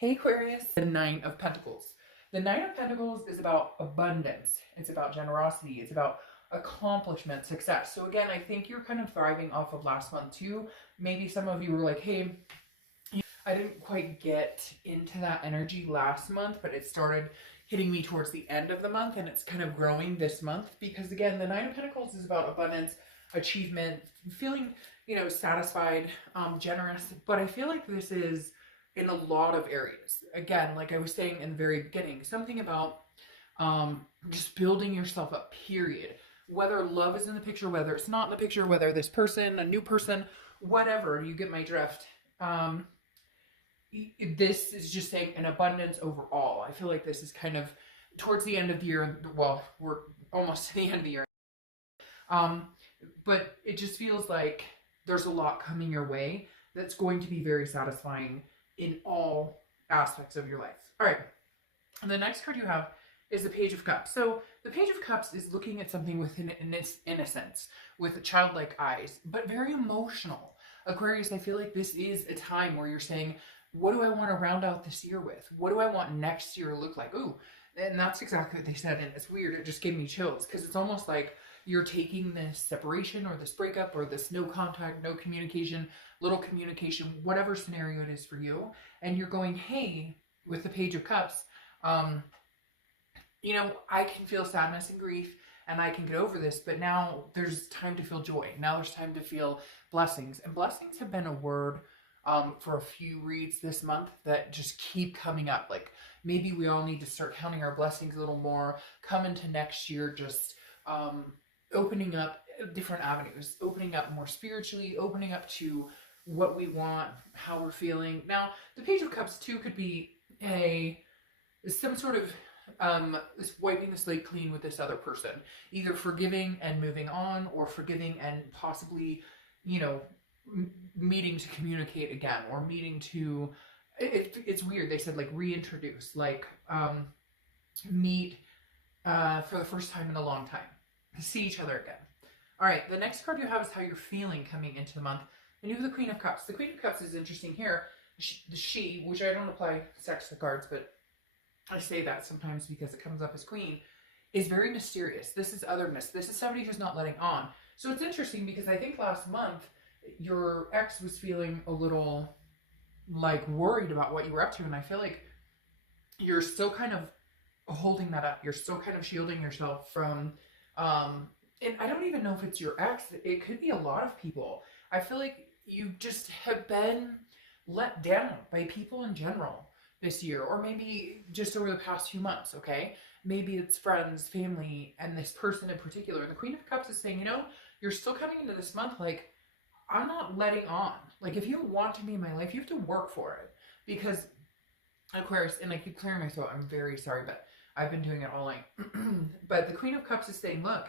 Hey Aquarius, the Nine of Pentacles. The Nine of Pentacles is about abundance. It's about generosity. It's about accomplishment, success. So again, I think you're kind of thriving off of last month too. Maybe some of you were like, hey, I didn't quite get into that energy last month, but it started hitting me towards the end of the month and it's kind of growing this month because again, the Nine of Pentacles is about abundance, achievement, feeling, satisfied, generous. But I feel like this is in a lot of areas. Again, like I was saying in the very beginning, something about just building yourself up, period. Whether love is in the picture, whether it's not in the picture, whether this person, a new person, whatever, you get my drift. This is just saying an abundance overall. I feel like this is kind of towards the end of the year. Well, we're almost to the end of the year. But it just feels like there's a lot coming your way that's going to be very satisfying in all aspects of your life. All right. And the next card you have is the Page of Cups. So the Page of Cups is looking at something with an innocence, with childlike eyes, but very emotional. Aquarius, I feel like this is a time where you're saying, what do I want to round out this year with? What do I want next year to look like? Ooh, and that's exactly what they said. And it's weird. It just gave me chills because it's almost like you're taking this separation or this breakup or this no contact, no communication, little communication, whatever scenario it is for you. And you're going, hey, with the Page of Cups, I can feel sadness and grief and I can get over this, but now there's time to feel joy. Now there's time to feel blessings. And blessings have been a word for a few reads this month that just keep coming up. Like maybe we all need to start counting our blessings a little more, come into next year just opening up different avenues, opening up more spiritually, opening up to what we want, how we're feeling. Now, the Page of Cups too could be some sort of wiping the slate clean with this other person, either forgiving and moving on, or forgiving and possibly, meeting to communicate again, or meeting to, it's weird. They said like reintroduce, like meet for the first time in a long time, see each other again. All right, the next card you have is how you're feeling coming into the month. And you have the Queen of Cups. The Queen of Cups is interesting here. She, which I don't apply sex to cards, but I say that sometimes because it comes up as queen, is very mysterious. This is otherness. This is somebody who's not letting on. So it's interesting because I think last month your ex was feeling a little like worried about what you were up to. And I feel like you're still kind of holding that up. You're still kind of shielding yourself from, and I don't even know if it's your ex. It could be a lot of people. I feel like you just have been let down by people in general this year, or maybe just over the past few months, okay? Maybe it's friends, family, and this person in particular. The Queen of Cups is saying, you're still coming into this month like, I'm not letting on. Like, if you want to be in my life, you have to work for it. Because, Aquarius, and I keep clearing my throat, I'm very sorry, but I've been doing it all night. But the Queen of Cups is saying, look,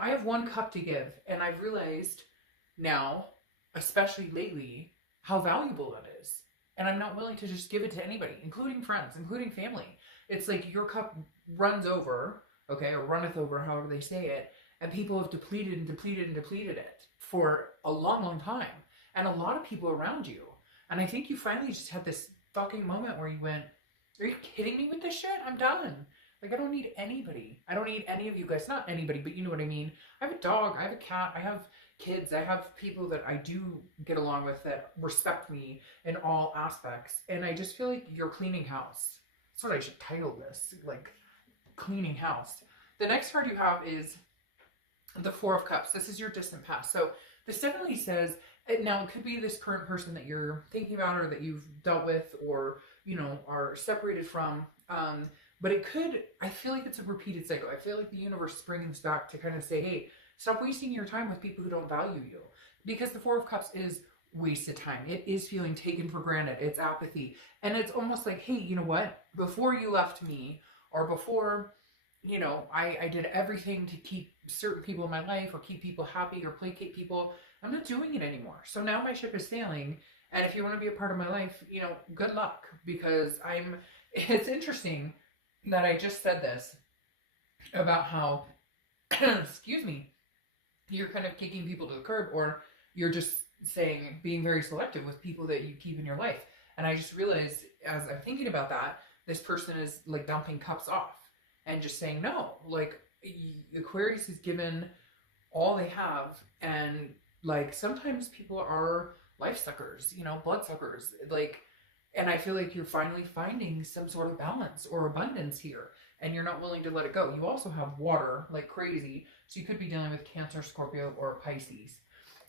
I have one cup to give, and I've realized now, especially lately, how valuable it is. And I'm not willing to just give it to anybody, including friends, including family. It's like your cup runs over, okay, or runneth over, however they say it, and people have depleted and depleted and depleted it for a long, long time. And a lot of people around you. And I think you finally just had this fucking moment where you went, are you kidding me with this shit? I'm done. Like, I don't need anybody. I don't need any of you guys. Not anybody, but you know what I mean. I have a dog. I have a cat. I have kids. I have people that I do get along with that respect me in all aspects. And I just feel like you're cleaning house. That's what I should title this. Like, cleaning house. The next card you have is the Four of Cups. This is your distant past. So this definitely says, now it could be this current person that you're thinking about or that you've dealt with or, are separated from. But it could, I feel like it's a repeated cycle. I feel like the universe is bringing this back to kind of say, hey, stop wasting your time with people who don't value you. Because the Four of Cups is wasted time. It is feeling taken for granted. It's apathy. And it's almost like, hey, you know what? Before you left me, or before, I did everything to keep certain people in my life or keep people happy or placate people, I'm not doing it anymore. So now my ship is sailing. And if you want to be a part of my life, good luck. Because it's interesting that I just said this about how, excuse me, you're kind of kicking people to the curb, or you're just saying, being very selective with people that you keep in your life. And I just realized as I'm thinking about that, this person is like dumping cups off and just saying no. Like Aquarius is given all they have, and like sometimes people are life suckers, you know, blood suckers. Like, and I feel like you're finally finding some sort of balance or abundance here, and you're not willing to let it go. You also have water like crazy, so you could be dealing with Cancer, Scorpio, or Pisces.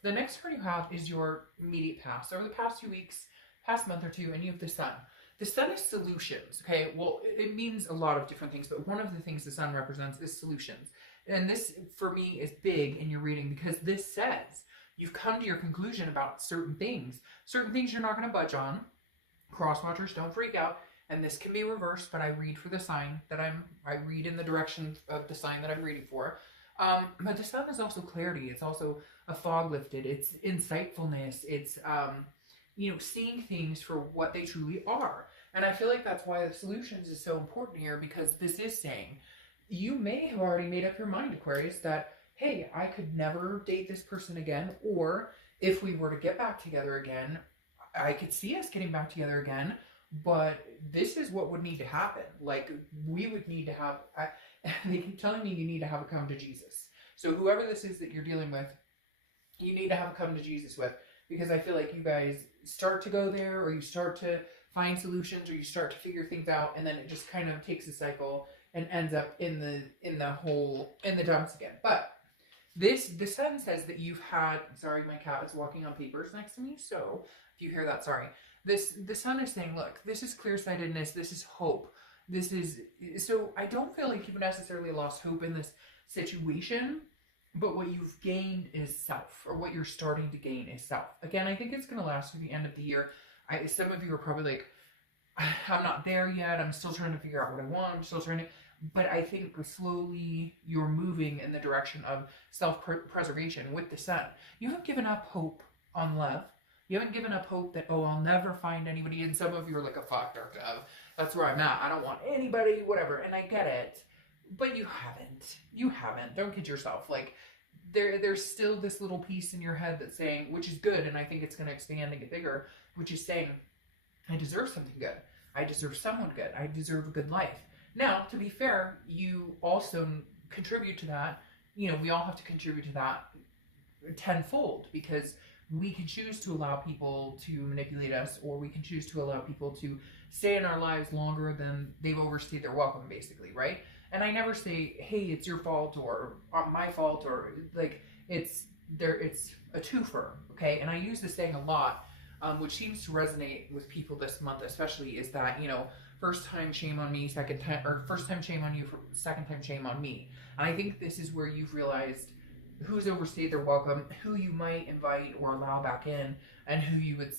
The next card you have is your immediate past. Over the past 2 weeks, past month or two, and you have the Sun. The Sun is solutions, okay? Well, it means a lot of different things, but one of the things the Sun represents is solutions. And this, for me, is big in your reading because this says you've come to your conclusion about certain things. Certain things you're not going to budge on. Crosswatchers, don't freak out. And this can be reversed, but I read for the sign that I read in the direction of the sign that I'm reading for. But the Sun is also clarity. It's also a fog lifted. It's insightfulness. It's, you know, seeing things for what they truly are. And I feel like that's why the solutions is so important here, because this is saying you may have already made up your mind, Aquarius, that, hey, I could never date this person again. Or if we were to get back together again, I could see us getting back together again. But this is what would need to happen. Like, we would need to have, they keep telling me you need to have a come to Jesus. So whoever this is that you're dealing with, you need to have a come to Jesus with, because I feel like you guys start to go there, or you start to find solutions, or you start to figure things out, and then it just kind of takes a cycle and ends up in the dumps again. But the Sun says that you've had, sorry, my cat is walking on papers next to me, so if you hear that, sorry. The Sun is saying, look, this is clear-sightedness, this is hope. This is, so I don't feel like you've necessarily lost hope in this situation, but what you've gained is self, or what you're starting to gain is self. Again, I think it's going to last through the end of the year. Some of you are probably like, I'm not there yet, I'm still trying to figure out what I want, I'm still trying to, but I think slowly you're moving in the direction of self-preservation with the Sun. You haven't given up hope on love. You haven't given up hope that, oh, I'll never find anybody. And some of you are like, a fuck, dark dove. That's where I'm at. I don't want anybody, whatever. And I get it. But you haven't. You haven't. Don't kid yourself. Like, there's still this little piece in your head that's saying, which is good, and I think it's going to expand and get bigger, which is saying, I deserve something good. I deserve someone good. I deserve a good life. Now, to be fair, you also contribute to that. You know, we all have to contribute to that tenfold, because we can choose to allow people to manipulate us, or we can choose to allow people to stay in our lives longer than they've overstayed their welcome, basically, right? And I never say, hey, it's your fault, or my fault, or like, it's a twofer, okay? And I use this saying a lot, which seems to resonate with people this month especially, is that, you know, first time shame on me, first time shame on you, second time shame on me. And I think this is where you've realized who's overstayed their welcome, who you might invite or allow back in, and who you would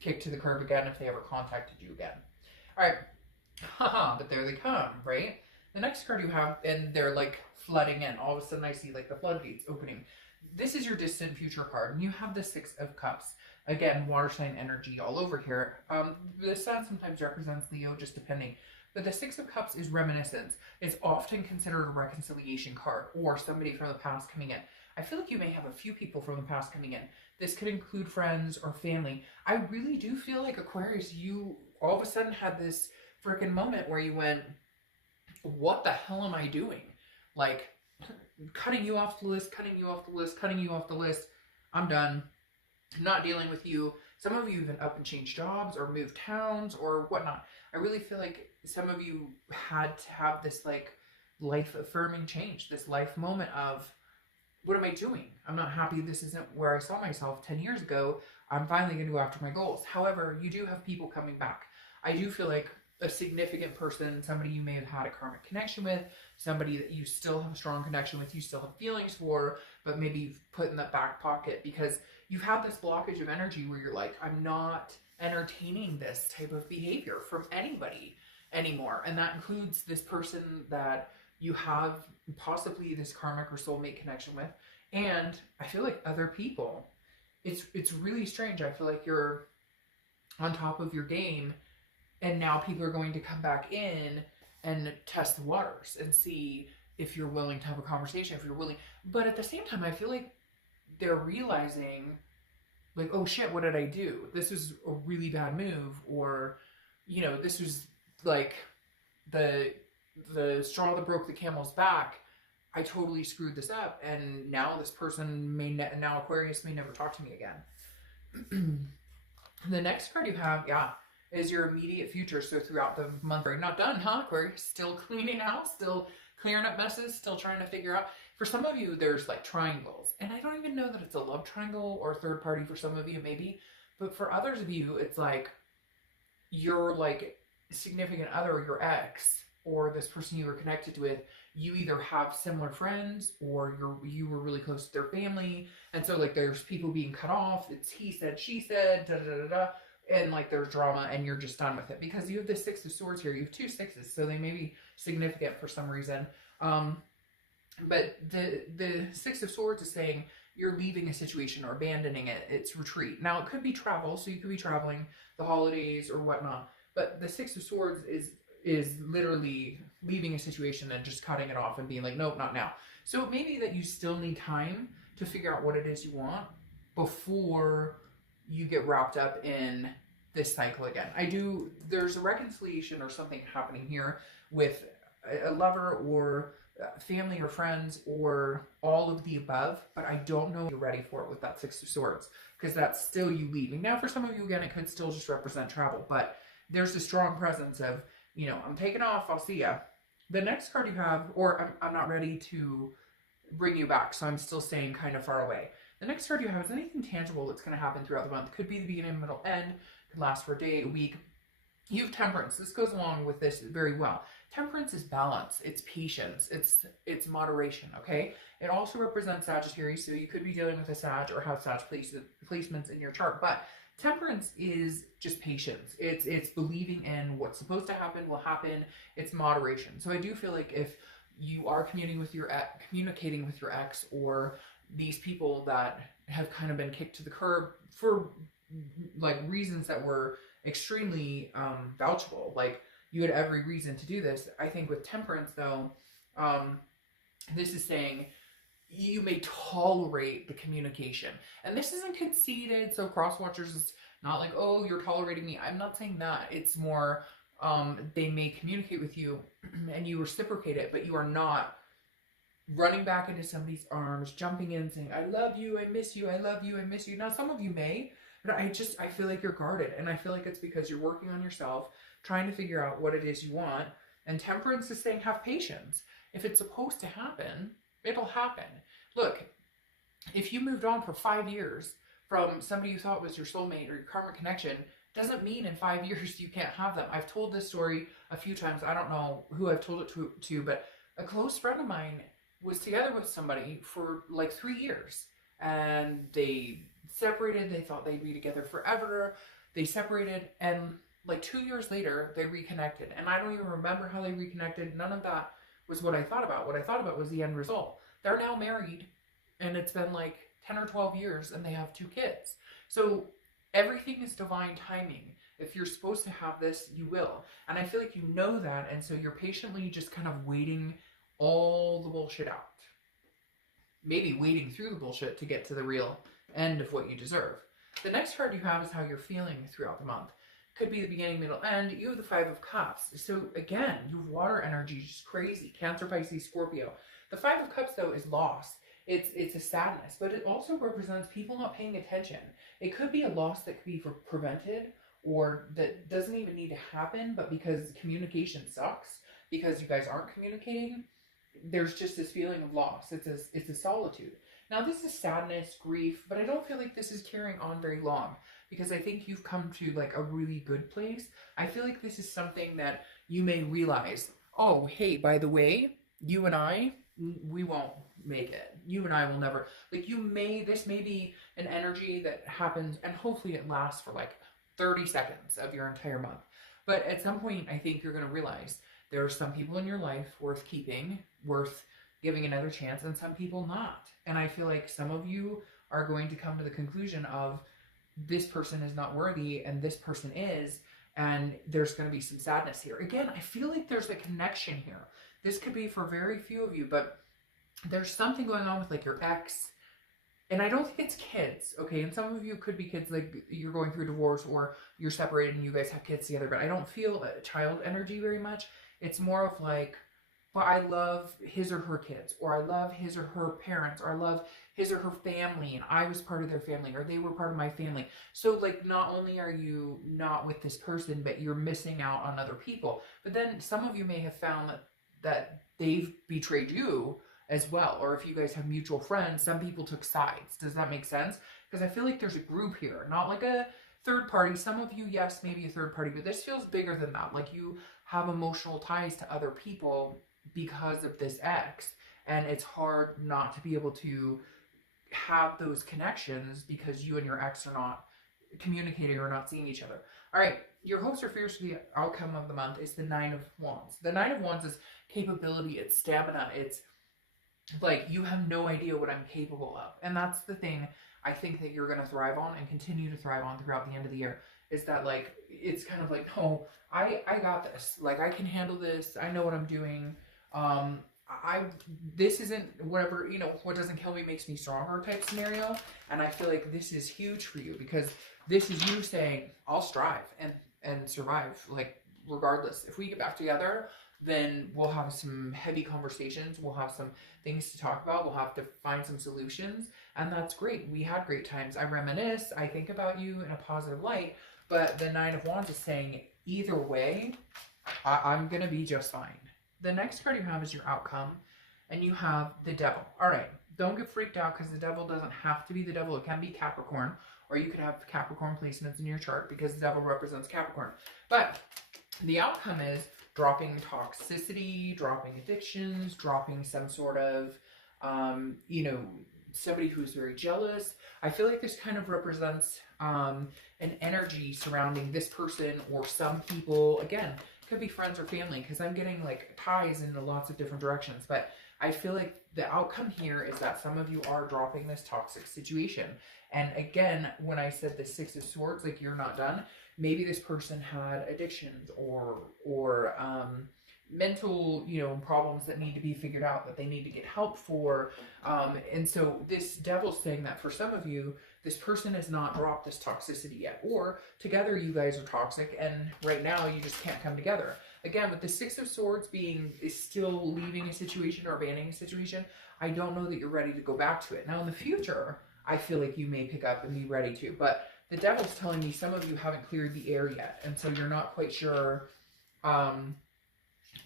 kick to the curb again if they ever contacted you again. All right, haha, but there they come, right? The next card you have, and they're like flooding in. All of a sudden I see like the floodgates opening. This is your distant future card, and you have the Six of Cups. Again, water sign energy all over here. The Sun sometimes represents Leo, just depending. But the Six of Cups is reminiscence. It's often considered a reconciliation card, or somebody from the past coming in. I feel like you may have a few people from the past coming in. This could include friends or family. I really do feel like, Aquarius, you all of a sudden had this freaking moment where you went, what the hell am I doing? Like, cutting you off the list, cutting you off the list, cutting you off the list. I'm done. I'm not dealing with you. Some of you even up and changed jobs or moved towns or whatnot. I really feel like some of you had to have this like life affirming change, this life moment of, what am I doing? I'm not happy. This isn't where I saw myself 10 years ago. I'm finally going to go after my goals. However, you do have people coming back. I do feel like a significant person, somebody you may have had a karmic connection with, somebody that you still have a strong connection with, you still have feelings for, but maybe you've put in the back pocket because you've had this blockage of energy where you're like, I'm not entertaining this type of behavior from anybody anymore. And that includes this person that you have possibly this karmic or soulmate connection with. And I feel like other people, it's really strange. I feel like you're on top of your game, and now people are going to come back in and test the waters and see if you're willing to have a conversation, if you're willing. But at the same time, I feel like they're realizing, like, oh shit, what did I do? This is a really bad move, or you know, this was like the straw that broke the camel's back. I totally screwed this up, and now this person now Aquarius may never talk to me again. The next card you have, yeah, is your immediate future. So throughout the month, you're not done, huh, Aquarius? Still cleaning house, still clearing up messes, still trying to figure out. For some of you, there's like triangles, and I don't even know that it's a love triangle or third party for some of you, maybe, but for others of you, it's like your like significant other, your ex, or this person you were connected with, you either have similar friends or you were really close to their family, and so like there's people being cut off. It's he said, she said, da da da da, and like there's drama, and you're just done with it because you have the Six of Swords here. You have two sixes, so they may be significant for some reason. But the Six of Swords is saying you're leaving a situation or abandoning it. It's retreat. Now, it could be travel, so you could be traveling the holidays or whatnot. But the Six of Swords is literally leaving a situation and just cutting it off and being like, nope, not now. So it may be that you still need time to figure out what it is you want before you get wrapped up in this cycle again. There's a reconciliation or something happening here with a lover or family or friends or all of the above, but I don't know if you're ready for it with that Six of Swords, because that's still you leaving. Now, for some of you, again, it could still just represent travel, but there's a strong presence of, you know, I'm taking off, I'll see ya. The next card you have, or I'm not ready to bring you back, so I'm still staying kind of far away. The next card you have is anything tangible that's going to happen throughout the month. Could be the beginning, middle, end, could last for a day, a week. You have Temperance. This goes along with this very well. Temperance is balance. It's patience. It's moderation, okay? It also represents Sagittarius, so you could be dealing with a Sag or have Sag placements in your chart. But Temperance is just patience. It's believing in what's supposed to happen will happen. It's moderation. So I do feel like if you are communicating with your ex or these people that have kind of been kicked to the curb for like reasons that were extremely vouchable, like you had every reason to do this. I think with Temperance though, this is saying you may tolerate the communication, and this isn't conceited, so cross watchers is not like, oh, you're tolerating me. I'm not saying that. It's more they may communicate with you and you reciprocate it, but you are not running back into somebody's arms, jumping in saying, I love you, I miss you, I love you, I miss you. Now some of you may, but I feel like you're guarded, and I feel like it's because you're working on yourself, trying to figure out what it is you want. And Temperance is saying have patience. If it's supposed to happen, it'll happen. Look, if you moved on for 5 years from somebody you thought was your soulmate or your karmic connection, doesn't mean in 5 years you can't have them. I've told this story a few times. I don't know who I've told it to, but a close friend of mine was together with somebody for like 3 years, and they separated. They thought they'd be together forever. They separated, and like 2 years later they reconnected, and I don't even remember how they reconnected. None of that was what I thought about. What I thought about was the end result. They're now married, and it's been like 10 or 12 years, and they have 2 kids. So everything is divine timing. If you're supposed to have this, you will. And I feel like you know that, and so you're patiently just kind of waiting all the bullshit out. Maybe wading through the bullshit to get to the real end of what you deserve. The next card you have is how you're feeling throughout the month. Could be the beginning, middle, end. You have the Five of Cups. So again, you have water energy, just crazy. Cancer, Pisces, Scorpio. The Five of Cups, though, is loss. It's a sadness, but it also represents people not paying attention. It could be a loss that could be prevented, or that doesn't even need to happen, but because communication sucks, because you guys aren't communicating, there's just this feeling of loss. It's a solitude. Now, this is sadness, grief, but I don't feel like this is carrying on very long, because I think you've come to like a really good place. I feel like this is something that you may realize, oh, hey, by the way, you and I, we won't make it. You and I will never, like this may be an energy that happens, and hopefully it lasts for like 30 seconds of your entire month. But at some point, I think you're going to realize there are some people in your life worth keeping, worth giving another chance, and some people not. And I feel like some of you are going to come to the conclusion of this person is not worthy and this person is, and there's going to be some sadness here. Again, I feel like there's a connection here. This could be for very few of you, but there's something going on with like your ex, And I don't think it's kids, okay? And some of you could be kids, like you're going through divorce or you're separated and you guys have kids together, but I don't feel a child energy very much. It's more of like, but I love his or her kids, or I love his or her parents, or I love his or her family, and I was part of their family, or they were part of my family. So, like, not only are you not with this person, but you're missing out on other people. But then some of you may have found that they've betrayed you as well. Or if you guys have mutual friends, some people took sides. Does that make sense? Because I feel like there's a group here, not like a third party. Some of you, yes, maybe a third party, but this feels bigger than that. Like you have emotional ties to other people because of this ex, and it's hard not to be able to have those connections because you and your ex are not communicating or not seeing each other. All right, your hopes or fears for the outcome of the month is the 9 of Wands. The 9 of Wands is capability, it's stamina, it's like you have no idea what I'm capable of. And that's the thing I think that you're going to thrive on and continue to thrive on throughout the end of the year, is that like, it's kind of like, no, I got this. Like, I can handle this. I know what I'm doing. This isn't whatever, you know, what doesn't kill me makes me stronger type scenario. And I feel like this is huge for you, because this is you saying, I'll strive and survive, like, regardless. If we get back together, then we'll have some heavy conversations. We'll have some things to talk about. We'll have to find some solutions. And that's great. We had great times. I reminisce. I think about you in a positive light. But the 9 of Wands is saying, either way, I'm going to be just fine. The next card you have is your outcome. And you have the Devil. All right. Don't get freaked out, because the Devil doesn't have to be the Devil. It can be Capricorn. Or you could have Capricorn placements in your chart, because the Devil represents Capricorn. But the outcome is dropping toxicity, dropping addictions, dropping some sort of, you know, somebody who's very jealous. I feel like this kind of represents an energy surrounding this person or some people. Again, could be friends or family, because I'm getting like ties in lots of different directions. But I feel like the outcome here is that some of you are dropping this toxic situation. And again, when I said the 6 of Swords, like you're not done, maybe this person had addictions or mental, you know, problems that need to be figured out, that they need to get help for. And so this Devil's saying that for some of you, this person has not dropped this toxicity yet, or together you guys are toxic and right now you just can't come together. Again, with the 6 of Swords is still leaving a situation or abandoning a situation, I don't know that you're ready to go back to it. Now in the future, I feel like you may pick up and be ready to, but the Devil's telling me some of you haven't cleared the air yet, and so you're not quite sure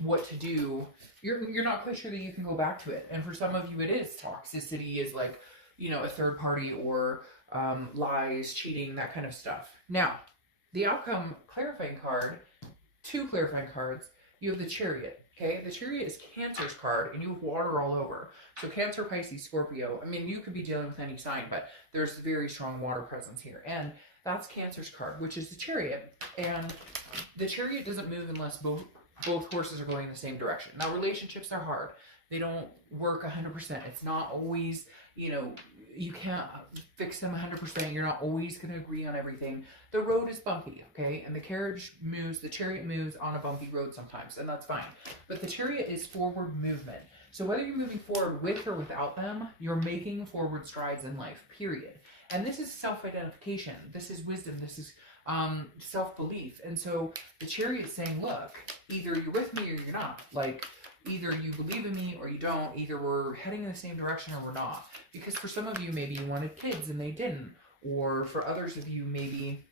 what to do. You're not quite sure that you can go back to it. And for some of you, it is toxicity, is like, you know, a third party or lies, cheating, that kind of stuff. Now, the outcome clarifying card, 2 clarifying cards. You have the Chariot. Okay, the Chariot is Cancer's card, and you have water all over. So Cancer, Pisces, Scorpio. I mean, you could be dealing with any sign, but there's very strong water presence here. And that's Cancer's card, which is the Chariot. And the Chariot doesn't move unless both horses are going in the same direction. Now, relationships are hard. They don't work 100%. It's not always, you know, you can't fix them 100%. You're not always going to agree on everything. The road is bumpy, okay? And the Chariot moves on a bumpy road sometimes, and that's fine. But the Chariot is forward movement. So whether you're moving forward with or without them, you're making forward strides in life, period. And this is self-identification. This is wisdom. This is self-belief. And so the Chariot's saying, look, either you're with me or you're not. Like, either you believe in me or you don't. Either we're heading in the same direction or we're not. Because for some of you, maybe you wanted kids and they didn't. Or for others of you, maybe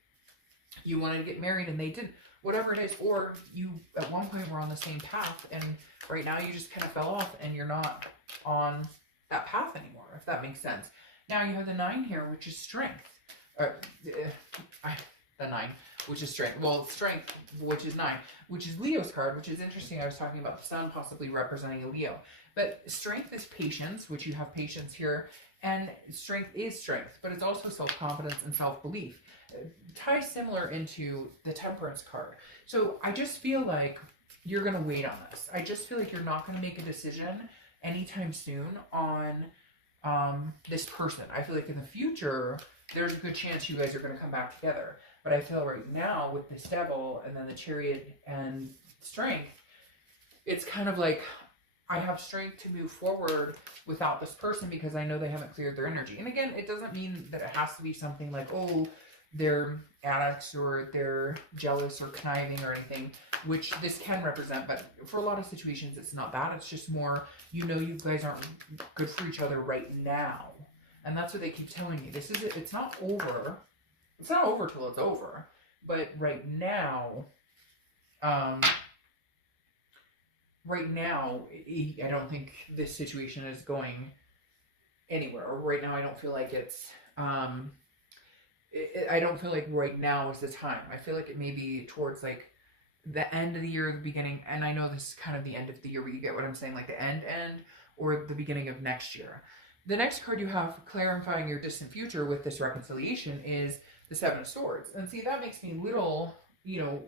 you wanted to get married and they didn't. Whatever it is. Or you, at one point, were on the same path, and right now you just kind of fell off and you're not on that path anymore, if that makes sense. Now you have the 9 here, which is strength. The 9, which is strength. Well, strength, which is 9, which is Leo's card, which is interesting. I was talking about the sun possibly representing a Leo. But strength is patience, which you have patience here. And strength is strength, but it's also self-confidence and self-belief. Ties similar into the Temperance card. So I just feel like you're going to wait on this. I just feel like you're not going to make a decision anytime soon on this person. I feel like in the future, there's a good chance you guys are going to come back together. But I feel right now with this Devil and then the Chariot and strength, it's kind of like, I have strength to move forward without this person because I know they haven't cleared their energy. And again, it doesn't mean that it has to be something like, oh, they're addicts or they're jealous or conniving or anything, which this can represent. But for a lot of situations, it's not that. It's just more, you know, you guys aren't good for each other right now. And that's what they keep telling me. This is it. It's not over. It's not over till it's over. But right now, I don't think this situation is going anywhere. Or right now, I don't feel like it's, I don't feel like right now is the time. I feel like it may be towards like the end of the year, the beginning, and I know this is kind of the end of the year, but you get what I'm saying, like the end, or the beginning of next year. The next card you have, clarifying your distant future with this reconciliation, is the Seven of Swords. And see, that makes me little, you know,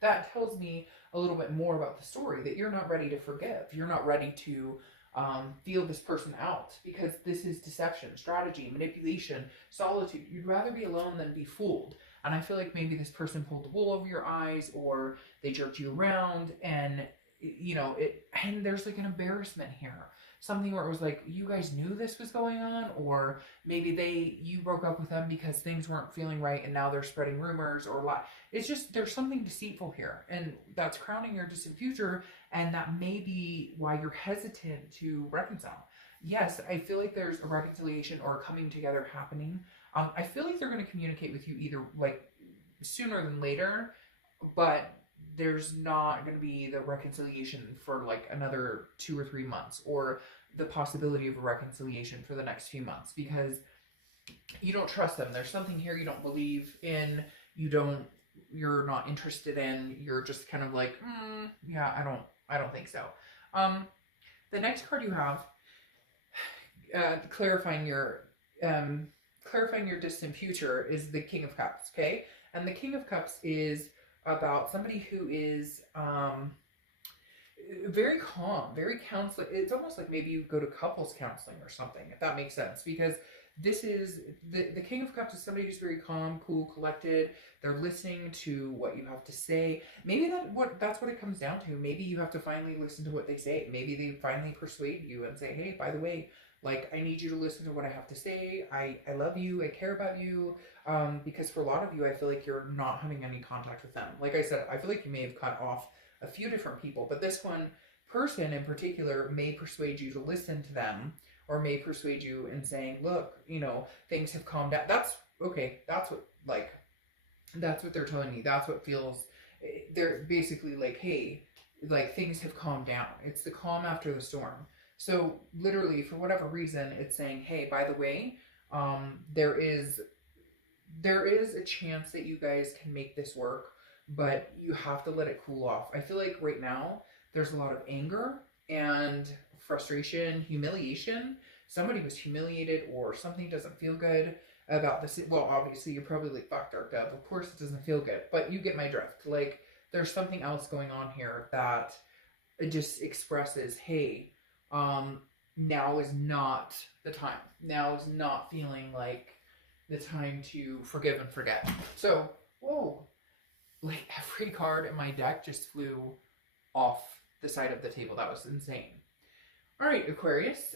that tells me a little bit more about the story, that you're not ready to forgive. You're not ready to feel this person out, because this is deception, strategy, manipulation, solitude. You'd rather be alone than be fooled. And I feel like maybe this person pulled the wool over your eyes, or they jerked you around, and you know and there's like an embarrassment here, something where it was like you guys knew this was going on, or maybe you broke up with them because things weren't feeling right and now they're spreading rumors or what. It's just, there's something deceitful here, and that's crowning your distant future, and that may be why you're hesitant to reconcile. Yes, I feel like there's a reconciliation or a coming together happening. I feel like they're going to communicate with you either like sooner than later, but there's not going to be the reconciliation for like another 2 or 3 months, or the possibility of a reconciliation for the next few months, because you don't trust them. There's something here you don't believe in, you're not interested in, you're just kind of like, yeah, I don't think so. The next card you have, clarifying your distant future, is the King of Cups, okay? And the King of Cups is about somebody who is very calm, very counseling. It's almost like maybe you go to couples counseling or something, if that makes sense, because this is the King of Cups is somebody who's very calm, cool, collected. They're listening to what you have to say. Maybe that's what it comes down to. Maybe you have to finally listen to what they say. Maybe they finally persuade you and say, hey, by the way, like, I need you to listen to what I have to say. I love you. I care about you. Because for a lot of you, I feel like you're not having any contact with them. Like I said, I feel like you may have cut off a few different people, but this one person in particular may persuade you to listen to them, or may persuade you in saying, look, you know, things have calmed down. That's okay. That's what they're telling me. That's what feels, they're basically like, hey, like, things have calmed down. It's the calm after the storm. So literally, for whatever reason, it's saying, hey, by the way, there is a chance that you guys can make this work, but you have to let it cool off. I feel like right now there's a lot of anger and frustration, humiliation. Somebody was humiliated, or something doesn't feel good about this. Well, obviously you're probably like, fuck, Dark Dove, of course it doesn't feel good, but you get my drift. Like, there's something else going on here that it just expresses, hey, now is not the time. Now is not feeling like the time to forgive and forget. So, whoa, like every card in my deck just flew off the side of the table. That was insane. All right, Aquarius,